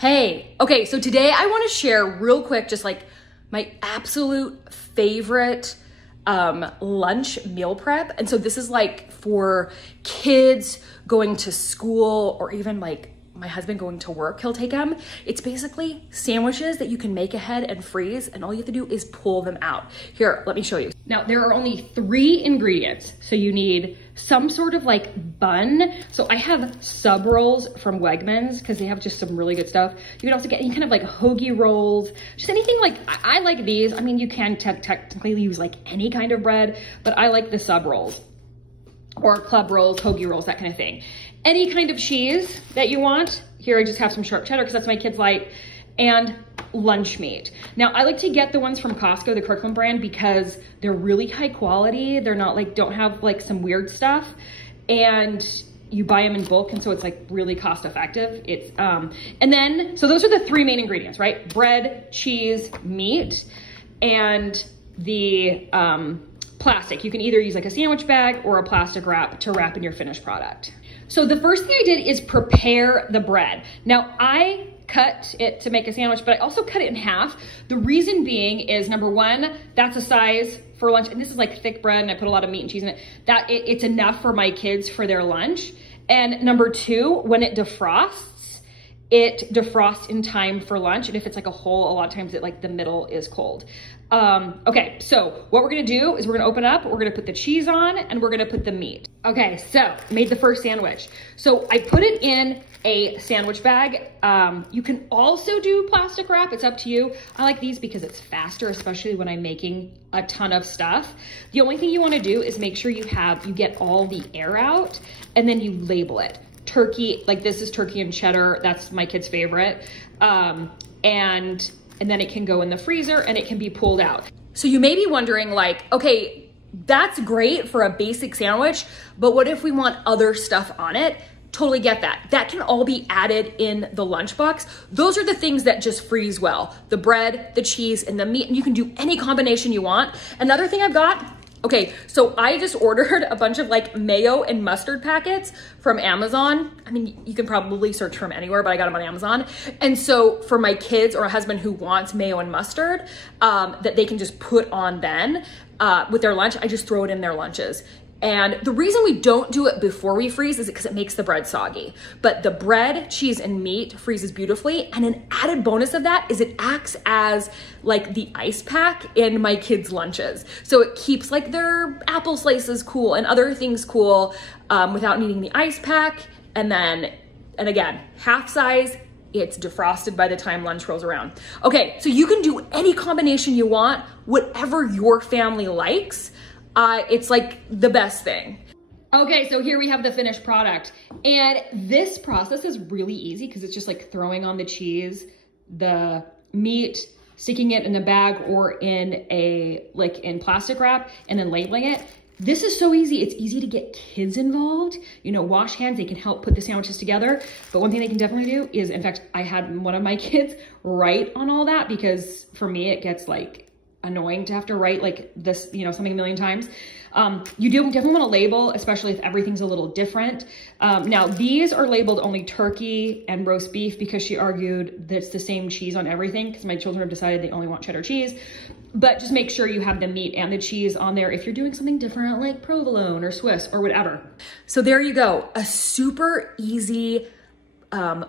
Hey, okay, so today I want to share real quick just like my absolute favorite lunch meal prep. And so this is like for kids going to school or even like my husband going to work, he'll take them. It's basically sandwiches that you can make ahead and freeze, and all you have to do is pull them out. Here, let me show you. Now, there are only 3 ingredients. So you need some sort of like bun. So I have sub rolls from Wegmans because they have just some really good stuff. You can also get any kind of like hoagie rolls, just anything like, I like these. I mean, you can technically use like any kind of bread, but I like the sub rolls or club rolls, hoagie rolls, that kind of thing. Any kind of cheese that you want. Here, I just have some sharp cheddar because that's my kids like, and lunch meat. Now, I like to get the ones from Costco, the Kirkland brand, because they're really high quality. They're not like, don't have like some weird stuff, and you buy them in bulk, and so it's like really cost effective. It's, and then, so those are the 3 main ingredients, right? Bread, cheese, meat, and the plastic. You can either use like a sandwich bag or a plastic wrap to wrap in your finished product. So the first thing I did is prepare the bread. Now I cut it to make a sandwich, but I also cut it in half. The reason being is, number 1, that's a size for lunch. And this is like thick bread and I put a lot of meat and cheese in it. It's enough for my kids for their lunch. And number 2, when it defrosts in time for lunch. And if it's like a hole, a lot of times it like the middle is cold. Okay, so what we're gonna do is we're gonna open up, we're gonna put the cheese on, and we're gonna put the meat. Okay, so made the first sandwich. So I put it in a sandwich bag. You can also do plastic wrap, it's up to you. I like these because it's faster, especially when I'm making a ton of stuff. The only thing you wanna do is make sure you get all the air out, and then you label it. Turkey, like this is turkey and cheddar, that's my kid's favorite. And then it can go in the freezer and it can be pulled out. So you may be wondering like, okay, that's great for a basic sandwich, but what if we want other stuff on it? Totally get that. That can all be added in the lunchbox. Those are the things that just freeze well. The bread, the cheese, and the meat, and you can do any combination you want. Another thing I've got, okay, so I just ordered a bunch of like mayo and mustard packets from Amazon. I mean, you can probably search from anywhere, but I got them on Amazon. And so for my kids or a husband who wants mayo and mustard, that they can just put on then with their lunch, I just throw it in their lunches. And the reason we don't do it before we freeze is because it makes the bread soggy. But the bread, cheese, and meat freezes beautifully. And an added bonus of that is it acts as like the ice pack in my kids' lunches. So it keeps like their apple slices cool and other things cool without needing the ice pack. And again, half size, it's defrosted by the time lunch rolls around. Okay, so you can do any combination you want, whatever your family likes. It's like the best thing. Okay, so here we have the finished product. And this process is really easy because it's just like throwing on the cheese, the meat, sticking it in a bag or in plastic wrap, and then labeling it. This is so easy. It's easy to get kids involved. You know, wash hands, they can help put the sandwiches together. But one thing they can definitely do is, in fact, I had one of my kids write on all that because for me, it gets like annoying to have to write like this, you know, something a million times. You do definitely want to label, especially if everything's a little different. Now these are labeled only turkey and roast beef because she argued that it's the same cheese on everything because my children have decided they only want cheddar cheese. But just make sure you have the meat and the cheese on there if you're doing something different like provolone or Swiss or whatever. So there you go, a super easy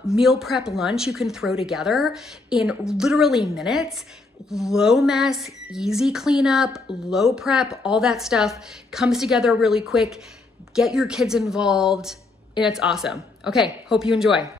meal prep lunch you can throw together in literally minutes. Low mess, easy cleanup, low prep, all that stuff comes together really quick. Get your kids involved and it's awesome. Okay, hope you enjoy.